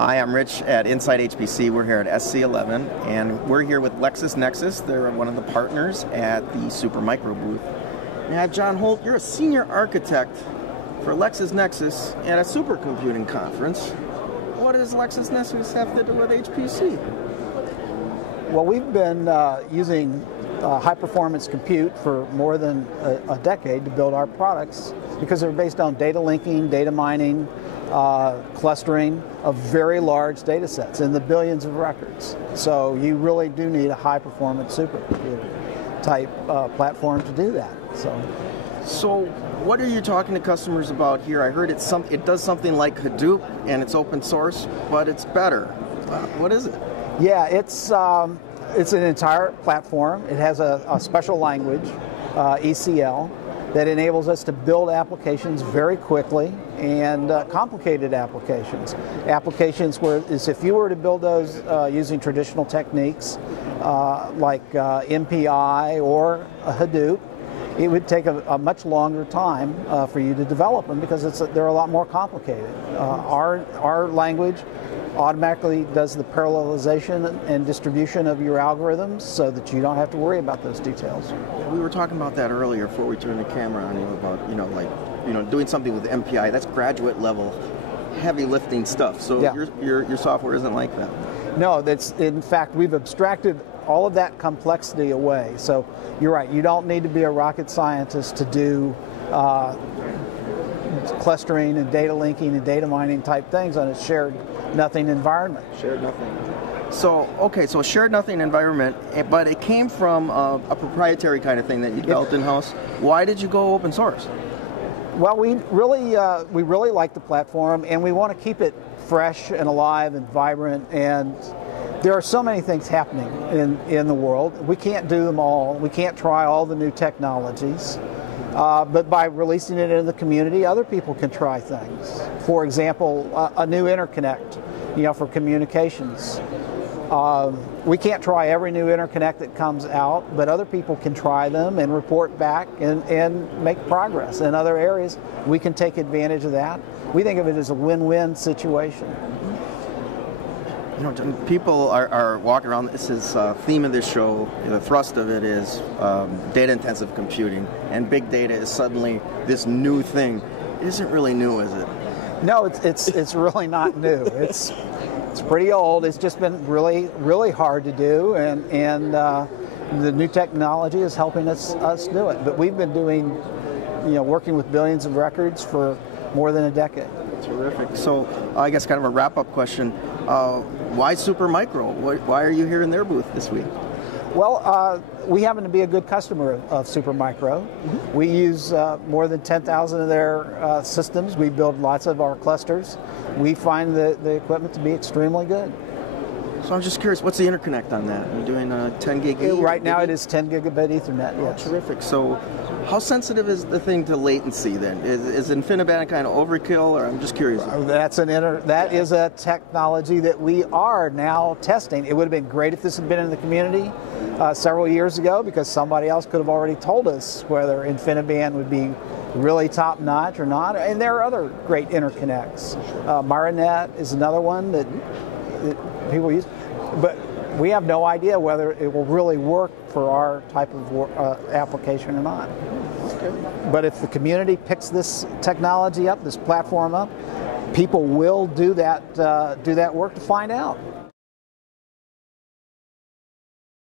Hi, I'm Rich at Inside HPC. We're here at SC11, and we're here with LexisNexis. They're one of the partners at the Supermicro booth. Now, John Holt, you're a senior architect for LexisNexis at a supercomputing conference. What does LexisNexis have to do with HPC? Well, we've been using high-performance compute for more than a decade to build our products because they're based on data linking, data mining, clustering of very large data sets in the billions of records. So you really do need a high-performance supercomputer type platform to do that. So what are you talking to customers about here? I heard it does something like Hadoop, and it's open source, but it's better. What is it? Yeah, it's an entire platform. It has a special language, ECL, that enables us to build applications very quickly and complicated applications. Applications where, if you were to build those using traditional techniques like MPI or Hadoop, it would take a much longer time for you to develop them because they're a lot more complicated. Our language automatically does the parallelization and distribution of your algorithms so that you don't have to worry about those details. We were talking about that earlier before we turned the camera on, about doing something with MPI. That's graduate level, heavy lifting stuff. So yeah. Your software isn't like that. No, in fact, we've abstracted all of that complexity away. So you're right, you don't need to be a rocket scientist to do clustering and data linking and data mining type things on a shared nothing environment. Shared nothing. So, okay, so a shared nothing environment, but it came from a proprietary kind of thing that you built in-house. Why did you go open source? Well, we really like the platform, and we want to keep it fresh and alive and vibrant, and there are so many things happening in the world. We can't do them all. We can't try all the new technologies. But by releasing it into the community, other people can try things. For example, a new interconnect, for communications. We can't try every new interconnect that comes out, but other people can try them and report back and make progress. In other areas, we can take advantage of that. We think of it as a win-win situation. People are walking around. This is theme of this show. The thrust of it is data-intensive computing, and big data is suddenly this new thing. It isn't really new, is it? No, it's really not new. It's pretty old. It's just been really hard to do, and the new technology is helping us do it. But we've been working with billions of records for more than a decade. Terrific. So I guess kind of a wrap-up question. Why Supermicro? Why are you here in their booth this week? Well, we happen to be a good customer of Supermicro. Mm-hmm. We use more than 10,000 of their systems. We build lots of our clusters. We find the equipment to be extremely good. So I'm just curious, what's the interconnect on that? Are you doing 10 gig? Right now it is 10 gigabit Ethernet, yes. Oh, terrific. So how sensitive is the thing to latency then? Is InfiniBand kind of overkill, or I'm just curious? That is a technology that we are now testing. It would have been great if this had been in the community several years ago because somebody else could have already told us whether InfiniBand would be really top-notch or not. And there are other great interconnects. Myrinet is another one that people use, but we have no idea whether it will really work for our type of application or not. Okay. But if the community picks this technology up, this platform up, people will do that work to find out.